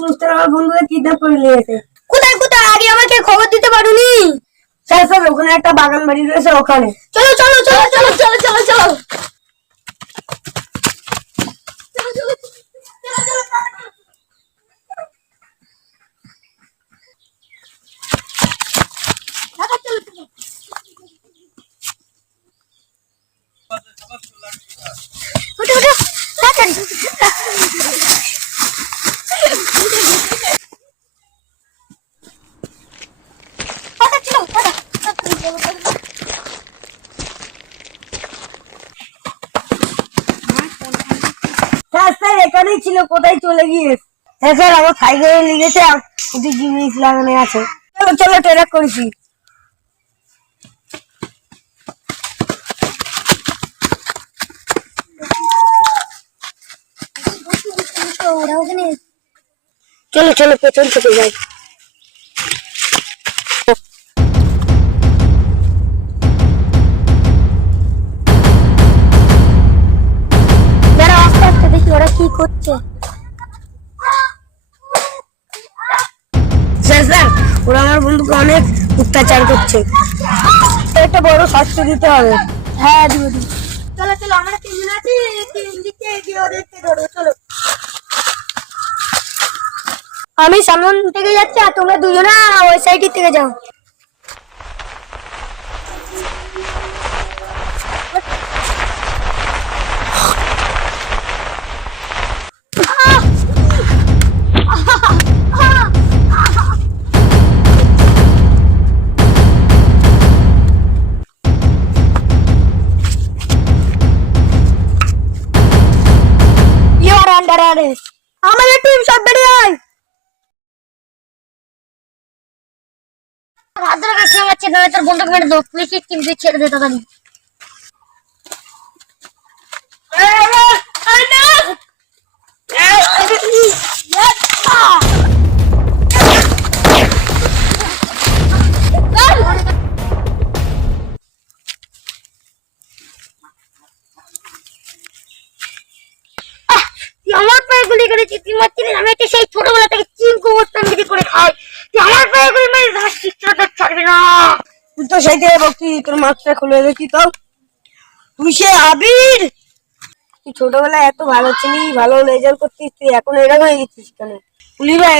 পুলিশরা আমার বন্ধুকে কিডন্যাপ করে নিয়ে গেছে। কোথায় কোথায়? আগে আমাকে খবর দিতে পারোনি? স্যার স্যার ওখানে একটা বাগান বাড়ি রয়েছে, ওখানে। চলো চলো চলো চলো চলো চলো চলো। ওঠো ওঠো তাড়াতাড়ি। তাড়াতাড়ি চলো, তাড়াতাড়ি চলো, তাড়াতাড়ি। স্যার স্যার এখানেই ছিল, কোথায় চলে গিয়ে? হ্যাঁ স্যার আমার সাইকেলে লেগেছে, আর কিছু জিনিস লাগানো আছে। চলো চলো ট্রেক করেছি। ওরা ওখানে। চলো চলো পেছন থেকে যাই। যারা আস্তে আস্তে দেখি ওরা কি করছে। স্যার স্যার ওরা আমার বন্ধুকে অনেক অত্যাচার করছে, একটা বড় শাস্তি দিতে হবে। হ্যাঁ দিব দিব। চলো চলো আমরা তিনজন আছি, তিন দিকে এগিয়ে ওদেরকে ধরো চলো। আমি সামন থেকে যাচ্ছি আর তোমরা দুজনা ওই সাইড থেকে যাও। You are under arrest. আমাদের টিম সব বেরিয়ে আয়। রাত্রে কাছে আমার ছেড়ে তোর বন্ধুকে মেরে দাও, পুলিশ টিমকে ছেড়ে দে তাড়াতাড়ি। আমার পায়ে গুলি করেছি, তুই মারছিস। আমি একটা সেই ছোটবেলা থেকে চিনকো বসতাম বিক্রি করে খাই, তুই আমার পায়ে গুলি মেরে ধাস শিক্ষাটা ছাড়বি না। তুই তো সেই থেকে বলছি তোর মাস্কটা খুলে দেখি তো। তুই সে আবির, তুই ছোটবেলায় এত ভালো ছিলি, ভালো রেজাল্ট করতিস, তুই এখন এরকম হয়ে গেছিস কেন? পুলিরা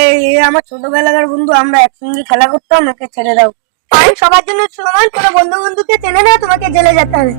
আমার ছোটবেলাকার বন্ধু, আমরা একসঙ্গে খেলা করতাম, ওকে ছেড়ে দাও। আইন সবার জন্য সমান, কোনো বন্ধু বন্ধুকে চেনে না, তোমাকে জেলে যেতে হবে।